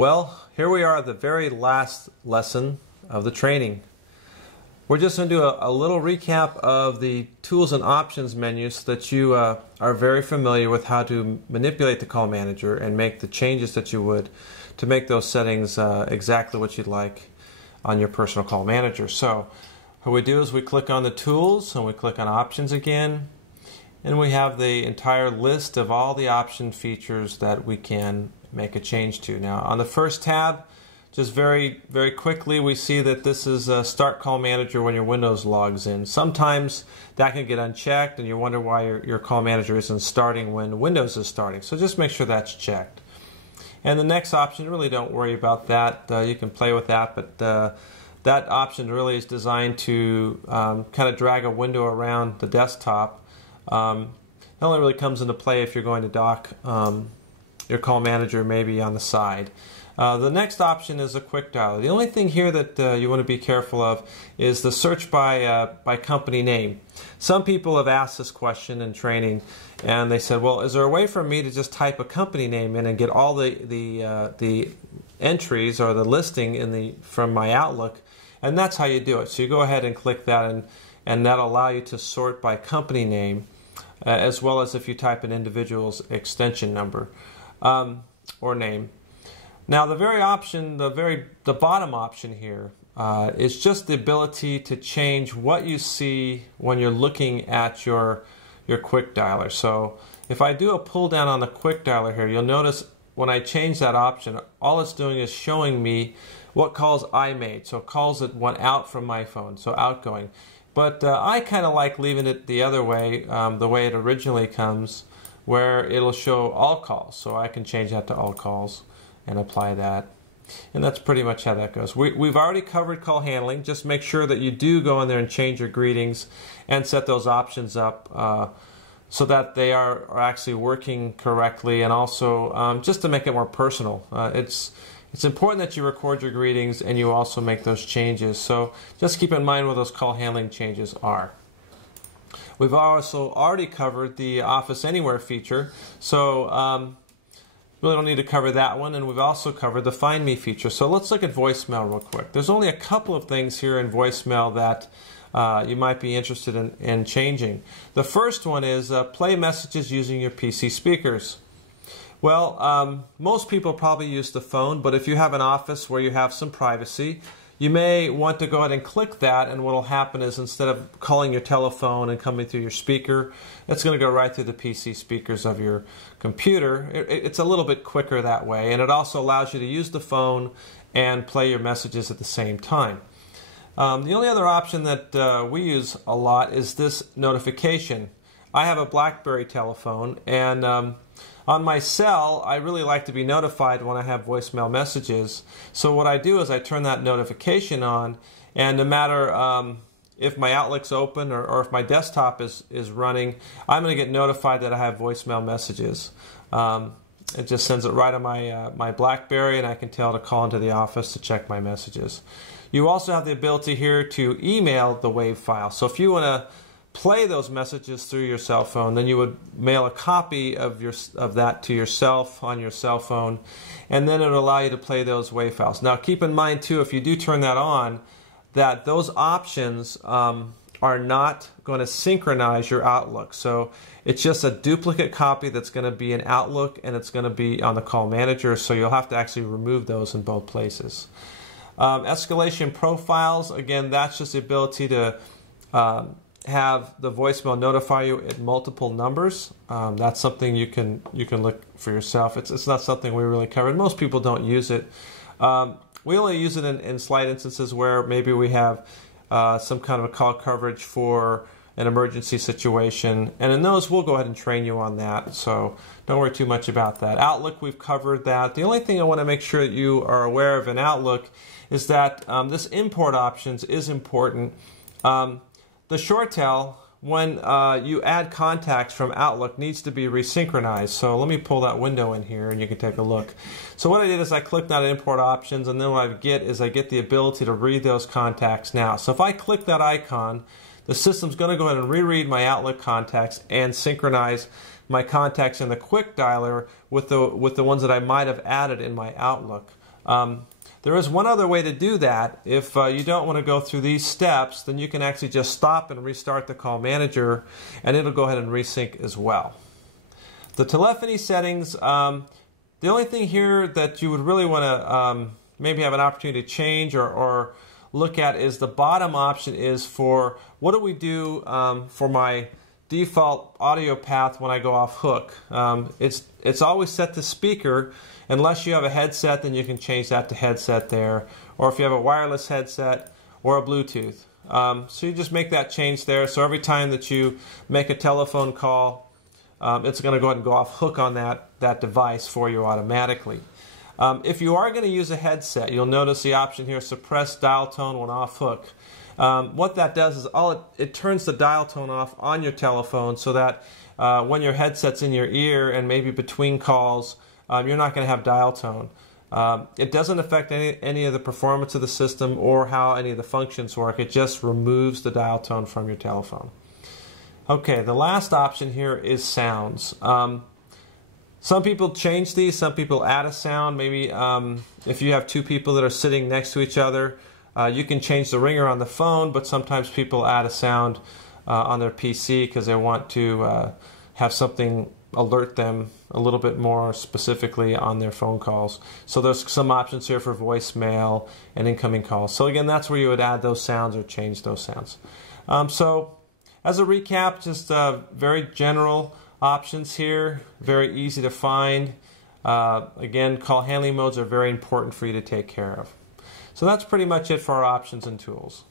Well, here we are at the very last lesson of the training. We're just going to do a little recap of the tools and options menu so that you are very familiar with how to manipulate the call manager and make the changes that you would to make those settings exactly what you'd like on your personal call manager. So what we do is we click on the tools and we click on options again, and we have the entire list of all the option features that we can make a change to. Now on the first tab, just very quickly, we see that this is a Start Call Manager when your Windows logs in. Sometimes that can get unchecked and you wonder why your call manager isn't starting when Windows is starting. So just make sure that's checked. And the next option, really don't worry about that. You can play with that, but that option really is designed to kind of drag a window around the desktop. It only really comes into play if you're going to dock your call manager maybe on the side. The next option is a quick dialer. The only thing here that you want to be careful of is the search by company name. Some people have asked this question in training, and they said, well, is there a way for me to just type a company name in and get all the entries or the listing from my Outlook? And that's how you do it. So you go ahead and click that, and that'll allow you to sort by company name, as well as if you type an individual's extension number or name. Now the bottom option here is just the ability to change what you see when you're looking at your quick dialer. So if I do a pull down on the quick dialer here, you'll notice when I change that option, all it's doing is showing me what calls I made, so calls that went out from my phone, so outgoing. But I kind of like leaving it the other way, the way it originally comes, where it'll show all calls. So I can change that to all calls and apply that. And that's pretty much how that goes. We've already covered call handling. Just make sure that you do go in there and change your greetings and set those options up so that they are actually working correctly, and also just to make it more personal. It's important that you record your greetings and you also make those changes. So just keep in mind what those call handling changes are. We've also already covered the Office Anywhere feature, so really don't need to cover that one. And we've also covered the Find Me feature. So let's look at voicemail real quick. There's only a couple of things here in voicemail that you might be interested in changing. The first one is play messages using your PC speakers. Well, most people probably use the phone, but if you have an office where you have some privacy, you may want to go ahead and click that, and what will happen is instead of calling your telephone and coming through your speaker, it's going to go right through the PC speakers of your computer. It's a little bit quicker that way, and it also allows you to use the phone and play your messages at the same time. The only other option that we use a lot is this notification. I have a BlackBerry telephone, and on my cell, I really like to be notified when I have voicemail messages. So what I do is I turn that notification on, and no matter if my Outlook's open or if my desktop is running, I'm going to get notified that I have voicemail messages. It just sends it right on my BlackBerry, and I can tell to call into the office to check my messages. You also have the ability here to email the Wav file. So if you want to play those messages through your cell phone, then you would mail a copy of that to yourself on your cell phone, and then it will allow you to play those WAV files. Now keep in mind too, if you do turn that on, that those options are not going to synchronize your Outlook. So it's just a duplicate copy that's going to be in Outlook, and it's going to be on the call manager, so you'll have to actually remove those in both places. Escalation Profiles, again, that's just the ability to have the voicemail notify you at multiple numbers. That's something you can look for yourself. It's not something we really covered. Most people don't use it. We only use it in slight instances where maybe we have some kind of a call coverage for an emergency situation, and in those we'll go ahead and train you on that, so don't worry too much about that. Outlook, we've covered that. The only thing I want to make sure that you are aware of in Outlook is that this import options is important. The ShoreTel, when you add contacts from Outlook, needs to be resynchronized. So let me pull that window in here and you can take a look. So what I did is I clicked on import options, and then what I get is I get the ability to read those contacts now. So if I click that icon, the system's going to go ahead and reread my Outlook contacts and synchronize my contacts in the quick dialer with the ones that I might have added in my Outlook. There is one other way to do that. If you don't want to go through these steps, then you can actually just stop and restart the call manager, and it'll go ahead and resync as well. The telephony settings, the only thing here that you would really want to maybe have an opportunity to change or look at is the bottom option is for what do we do for my default audio path when I go off hook. It's always set to speaker. Unless you have a headset, then you can change that to headset there. Or if you have a wireless headset or a Bluetooth. So you just make that change there. So every time that you make a telephone call, it's going to go ahead and go off hook on that device for you automatically. If you are going to use a headset, you'll notice the option here, suppress dial tone when off hook. What that does is it turns the dial tone off on your telephone so that when your headset's in your ear and maybe between calls, you're not going to have dial tone. It doesn't affect any of the performance of the system or how any of the functions work. It just removes the dial tone from your telephone. Okay, the last option here is sounds. Some people change these, some people add a sound. Maybe if you have two people that are sitting next to each other, you can change the ringer on the phone, but sometimes people add a sound on their PC because they want to have something alert them a little bit more specifically on their phone calls. So there's some options here for voicemail and incoming calls. So again, that's where you would add those sounds or change those sounds. So as a recap, just very general options here, very easy to find. Again, call handling modes are very important for you to take care of. So that's pretty much it for our options and tools.